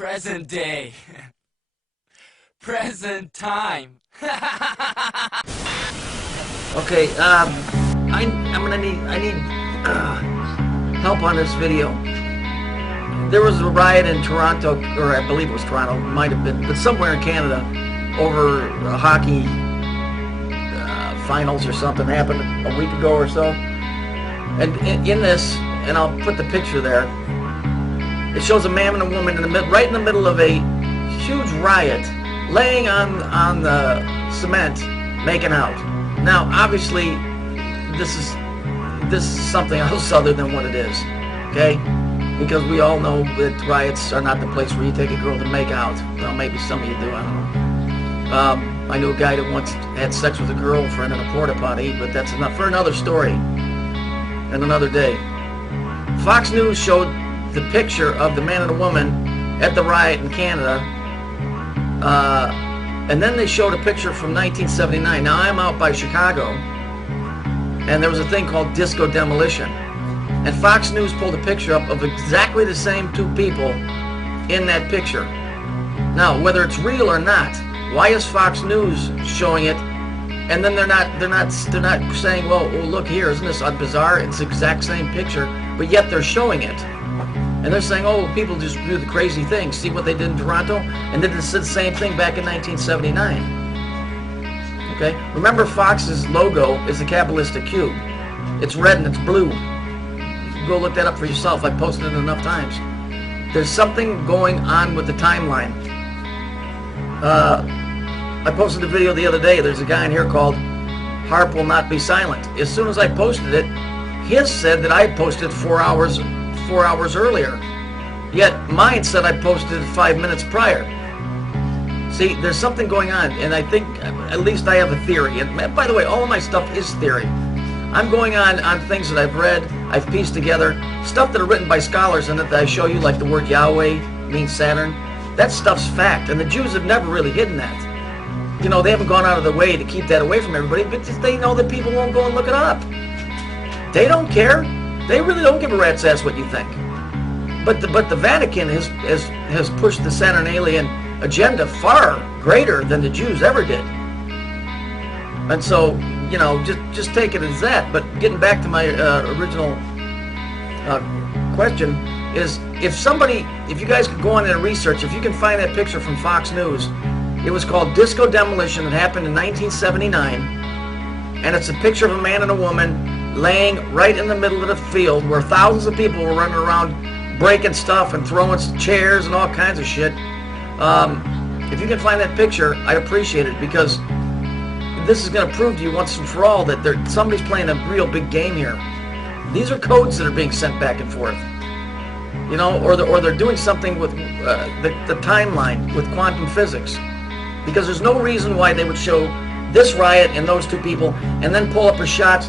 Present day. Present time. Okay, I need help on this video. There was a riot in Toronto, or I believe it was Toronto, might have been, but somewhere in Canada, over hockey finals or something happened a week ago or so. And in this, and I'll put the picture there, it shows a man and a woman in the right in the middle of a huge riot, laying on the cement, making out. Now, obviously, this is something else other than what it is, okay? Because we all know that riots are not the place where you take a girl to make out. Well, maybe some of you do, I don't know. I knew a guy that once had sex with a girlfriend in a porta potty, but that's enough for another story and another day. Fox News showed the picture of the man and the woman at the riot in Canada, and then they showed a picture from 1979. Now, I'm out by Chicago, and there was a thing called disco demolition, and Fox News pulled a picture up of exactly the same two people in that picture. Now, whether it's real or not, why is Fox News showing it? And then they're not saying, well, look here, isn't this bizarre? It's the exact same picture, but yet they're showing it. And they're saying, oh, people just do the crazy things. See what they did in Toronto? And they did the same thing back in 1979. Okay? Remember, Fox's logo is a Kabbalistic cube. It's red and it's blue. You can go look that up for yourself. I posted it enough times. There's something going on with the timeline. I posted a video the other day. There's a guy in here called Harp Will Not Be Silent. As soon as I posted it, his said that I had posted 4 hours earlier. Yet mine said I posted 5 minutes prior. See, there's something going on, and I think at least I have a theory. And by the way, all of my stuff is theory. I'm going on things that I've read, I've pieced together, stuff that are written by scholars in it that I show you, like the word Yahweh means Saturn. That stuff's fact, and the Jews have never really hidden that. You know, they haven't gone out of their way to keep that away from everybody, but they know that people won't go and look it up. They don't care. They really don't give a rat's ass what you think. But the Vatican has pushed the Saturnalian agenda far greater than the Jews ever did. And so, you know, just take it as that. But getting back to my original question is, if you guys could go on and research, if you can find that picture from Fox News, it was called Disco Demolition. It happened in 1979, and it's a picture of a man and a woman laying right in the middle of the field where thousands of people were running around breaking stuff and throwing chairs and all kinds of shit. If you can find that picture, I'd appreciate it, because this is going to prove to you once and for all that somebody's playing a real big game here. These are codes that are being sent back and forth, you know, or they're doing something with the timeline with quantum physics, because there's no reason why they would show this riot and those two people and then pull up a shot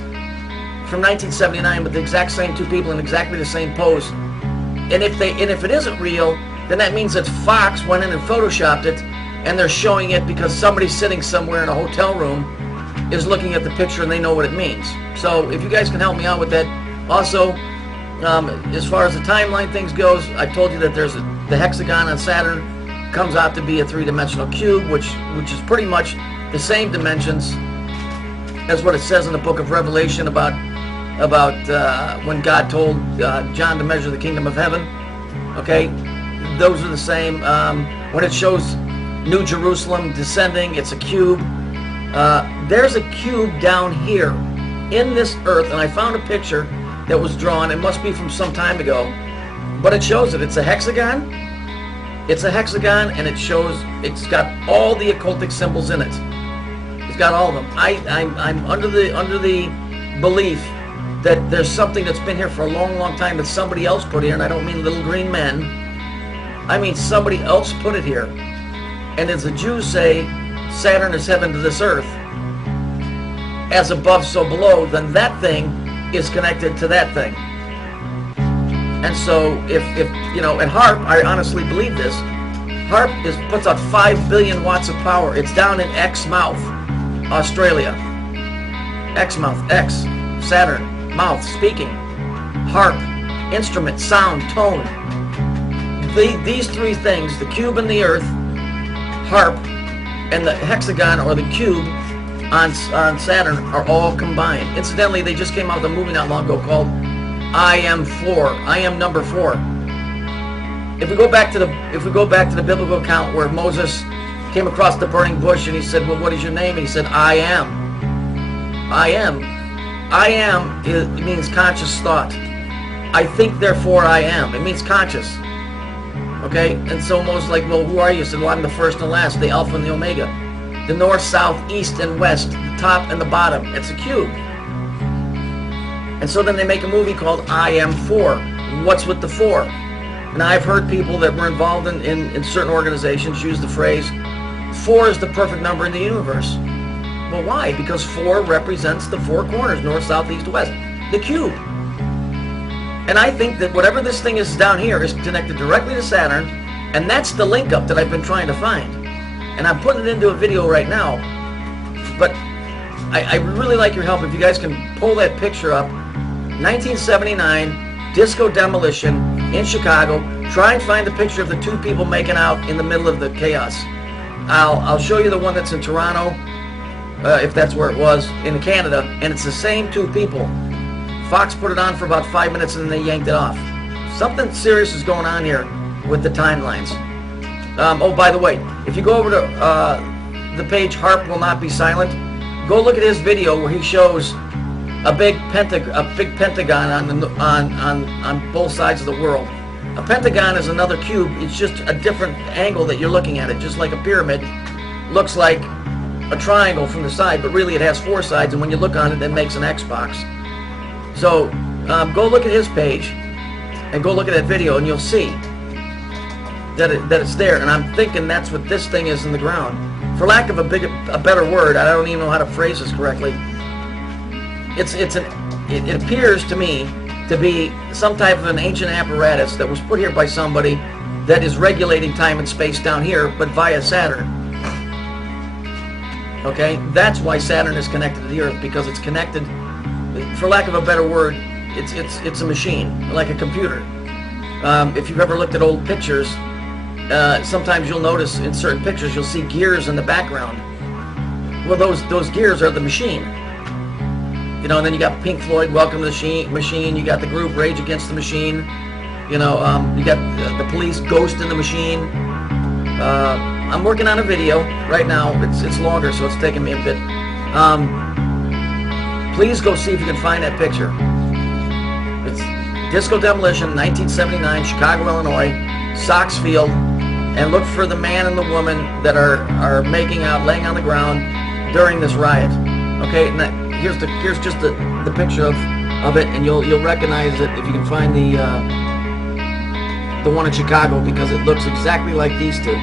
from 1979 with the exact same two people in exactly the same pose. And if it isn't real, then that means that Fox went in and photoshopped it, and they're showing it because somebody sitting somewhere in a hotel room is looking at the picture and they know what it means. So if you guys can help me out with that. Also, as far as the timeline things goes, I told you that there's the hexagon on Saturn comes out to be a three-dimensional cube, which is pretty much the same dimensions as what it says in the book of Revelation about when God told John to measure the kingdom of heaven. Okay, those are the same. When it shows New Jerusalem descending, it's a cube. There's a cube down here in this earth, and I found a picture that was drawn. It must be from some time ago, but it shows it. It's a hexagon. It's a hexagon, and it's got all the occultic symbols in it. It's got all of them. I'm under the belief that there's something that's been here for a long, long time that somebody else put here, and I don't mean little green men. I mean somebody else put it here. And as the Jews say, Saturn is heaven to this earth, as above so below, then that thing is connected to that thing. And so if you know, and HARP, I honestly believe this, HARP puts out 5 billion watts of power. It's down in Exmouth, Australia. Exmouth, X, Saturn, mouth, speaking, harp, instrument, sound, tone. these three things, the cube and the earth, harp, and the hexagon or the cube on Saturn are all combined. Incidentally, they just came out with a movie not long ago called I Am 4. I Am number 4. If we go back to the biblical account where Moses came across the burning bush and he said, "Well, what is your name?" And he said, "I am." I am. I am, it means conscious thought. I think, therefore I am. It means conscious. Okay? And so Moses like, "Well, who are you?" He said, "Well, I'm the first and last, the Alpha and the Omega. The north, south, east, and west, the top and the bottom." It's a cube. And so then they make a movie called I Am 4. What's with the 4? Now, I've heard people that were involved in certain organizations use the phrase, 4 is the perfect number in the universe. Well, why? Because 4 represents the 4 corners, north, south, east, west. The cube. And I think that whatever this thing is down here is connected directly to Saturn, and that's the link up that I've been trying to find. And I'm putting it into a video right now. But I really like your help if you guys can pull that picture up. 1979, disco demolition in Chicago. Try and find the picture of the two people making out in the middle of the chaos. I'll show you the one that's in Toronto, if that's where it was, in Canada, and it's the same two people. Fox put it on for about 5 minutes and then they yanked it off. Something serious is going on here with the timelines. Oh, by the way, if you go over to the page Harp Will Not Be Silent, go look at his video where he shows a big pentagon on both sides of the world. A pentagon is another cube. It's just a different angle that you're looking at it. Just like a pyramid looks like a triangle from the side, but really it has 4 sides, and when you look on it, it makes an X box. So go look at his page and go look at that video, and you'll see that it's there. And I'm thinking that's what this thing is in the ground. For lack of a better word, I don't even know how to phrase this correctly. It appears to me to be some type of an ancient apparatus that was put here by somebody that is regulating time and space down here, but via Saturn. Okay, that's why Saturn is connected to the Earth, because it's connected. For lack of a better word, it's a machine, like a computer. If you've ever looked at old pictures, sometimes you'll notice in certain pictures you'll see gears in the background. Well, those gears are the machine. You know, and then you got Pink Floyd, Welcome to the Machine. You got the group Rage Against the Machine. You know, you got the Police, Ghost in the Machine. I'm working on a video right now. It's longer, so it's taking me a bit. Please go see if you can find that picture. It's Disco Demolition, 1979, Chicago, Illinois, Sox Field, and look for the man and the woman that are making out, laying on the ground during this riot. Okay, and here's just the picture of it, and you'll recognize it if you can find the one in Chicago, because it looks exactly like these two.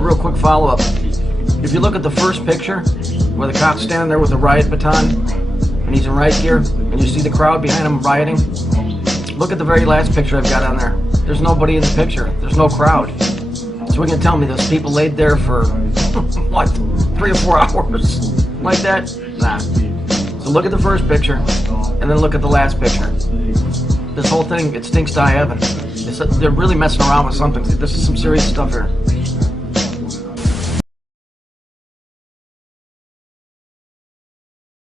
a real quick follow-up. If you look at the first picture, where the cop's standing there with a riot baton, and he's in riot gear, and you see the crowd behind him rioting, look at the very last picture I've got on there. There's nobody in the picture. There's no crowd. So we can tell me those people laid there for, what, 3 or 4 hours? Like that? Nah. So look at the first picture, and then look at the last picture. This whole thing, it stinks to high heaven. They're really messing around with something. This is some serious stuff here.